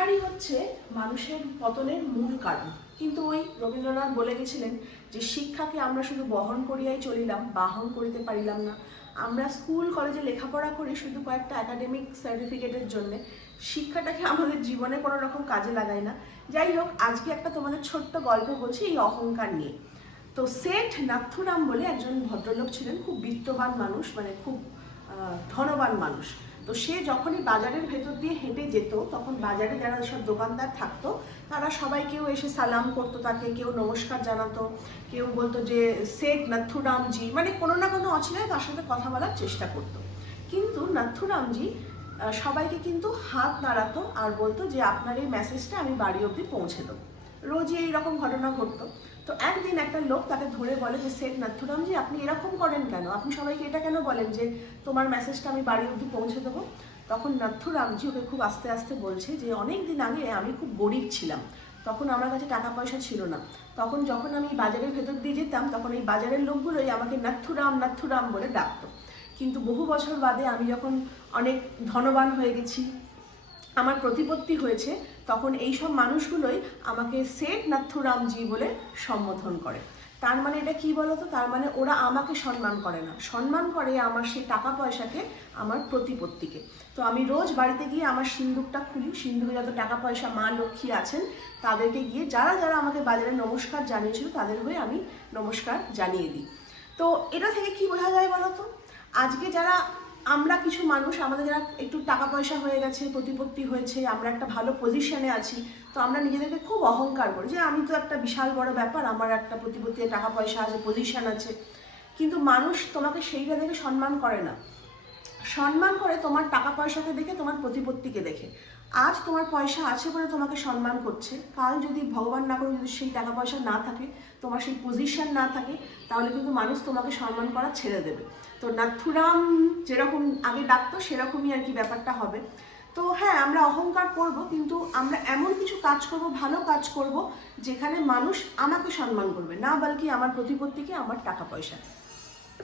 অহংকারই হচ্ছে মানুষের পতনের মূল কারণ। কিন্তু ওই রবীন্দ্রনাথ বলে গেছিলেন যে, শিক্ষাকে আমরা শুধু বহন করিয়াই চলিলাম, বাহন করিতে পারিলাম না। আমরা স্কুল, কলেজে লেখাপড়া করি শুধু কয়েকটা একাডেমিক সার্টিফিকেটের জন্য। শিক্ষাটাকে আমাদের জীবনে কোনো রকম কাজে লাগাই না। যাই হোক, আজকে একটা তোমাদের ছোট্ট গল্প বলছি এই অহংকার নিয়ে। তো সেঠ নাথুরাম বলে একজন ভদ্রলোক ছিলেন, খুব বিত্তবান মানুষ মানে খুব ধনবান মানুষ। তো সে যখনই বাজারের ভেতর দিয়ে হেঁটে যেত, তখন বাজারে যারা সব দোকানদার থাকতো, তারা সবাই কেউ এসে সালাম করতো তাকে, কেউ নমস্কার জানাতো, কেউ বলতো যে, শেখ নাথুরামজি। মানে কোনো না কোনো অচিলায় তার সাথে কথা বলার চেষ্টা করতো। কিন্তু নাথুরামজি সবাইকে কিন্তু হাত নাড়াতো আর বলতো যে, আপনার এই মেসেজটা আমি বাড়ি অবধি পৌঁছে দেবো। রোজই এইরকম ঘটনা ঘটতো। তো একদিন একটা লোক তাকে ধরে বলে যে শেখ নাথুরামজি আপনি এরকম করেন কেন? আপনি সবাইকে এটা কেন বলেন যে, তোমার মেসেজটা আমি বাড়ি অবধি পৌঁছে দেবো? তখন নাথুরামজি ওকে খুব আস্তে আস্তে বলছে যে, অনেক দিন আগে আমি খুব গরিব ছিলাম। তখন আমার কাছে টাকা পয়সা ছিল না। তখন যখন আমি বাজারের ভেতর দিয়ে যেতাম, তখন এই বাজারের লোকগুলোই আমাকে নাথুরাম নাথুরাম বলে ডাকতো। কিন্তু বহু বছর বাদে আমি যখন অনেক ধনবান হয়ে গেছি, আমার প্রতিপত্তি হয়েছে তখন এই সব মানুষগুলোই আমাকে সেট নাথুরামজি বলে সম্বোধন করে। তার মানে এটা কি বলতো? তার মানে ওরা আমাকে সম্মান করে না। সম্মান করে আমার সেই টাকা পয়সাকে, আমার প্রতিপত্তিকে। তো আমি রোজ বাড়িতে গিয়ে আমার সিন্দুকটা খুলি। সিন্দুকে যত টাকা পয়সা মা লক্ষ্মী আছেন, তাদেরকে গিয়ে যারা যারা আমাকে বাজারে নমস্কার জানিয়েছিল, তাদের হয়ে আমি নমস্কার জানিয়ে দিই। তো এটা থেকে কি বোঝা যায় বলতো? আজকে যারা আমরা কিছু মানুষ, আমাদের যারা একটু টাকা পয়সা হয়ে গেছে, প্রতিপত্তি হয়েছে, আমরা একটা ভালো পজিশনে আছি, তো আমরা নিজেদেরকে খুব অহংকার করি যে আমি তো একটা বিশাল বড় ব্যাপার, আমার একটা প্রতিপত্তি টাকা পয়সা আছে পজিশন আছে। কিন্তু মানুষ তোমাকে সেইটা দেখে সম্মান করে না। সম্মান করে তোমার টাকা পয়সাকে দেখে, তোমার প্রতিপত্তিকে দেখে। আজ তোমার পয়সা আছে বলে তোমাকে সম্মান করছে। কাল যদি ভগবান না করে যদি সেই টাকা পয়সা না থাকে, তোমার সেই পজিশন না থাকে, তাহলে কিন্তু মানুষ তোমাকে সম্মান করা ছেড়ে দেবে। তো নাথুরাম যেরকম আগে ডাকতো, সেরকমই আর কি ব্যাপারটা হবে। তো হ্যাঁ আমরা অহংকার করব, কিন্তু আমরা এমন কিছু কাজ করব, ভালো কাজ করব, যেখানে মানুষ আমাকে সম্মান করবে, না বলকি আমার প্রতিপত্তিকে, আমার টাকা পয়সা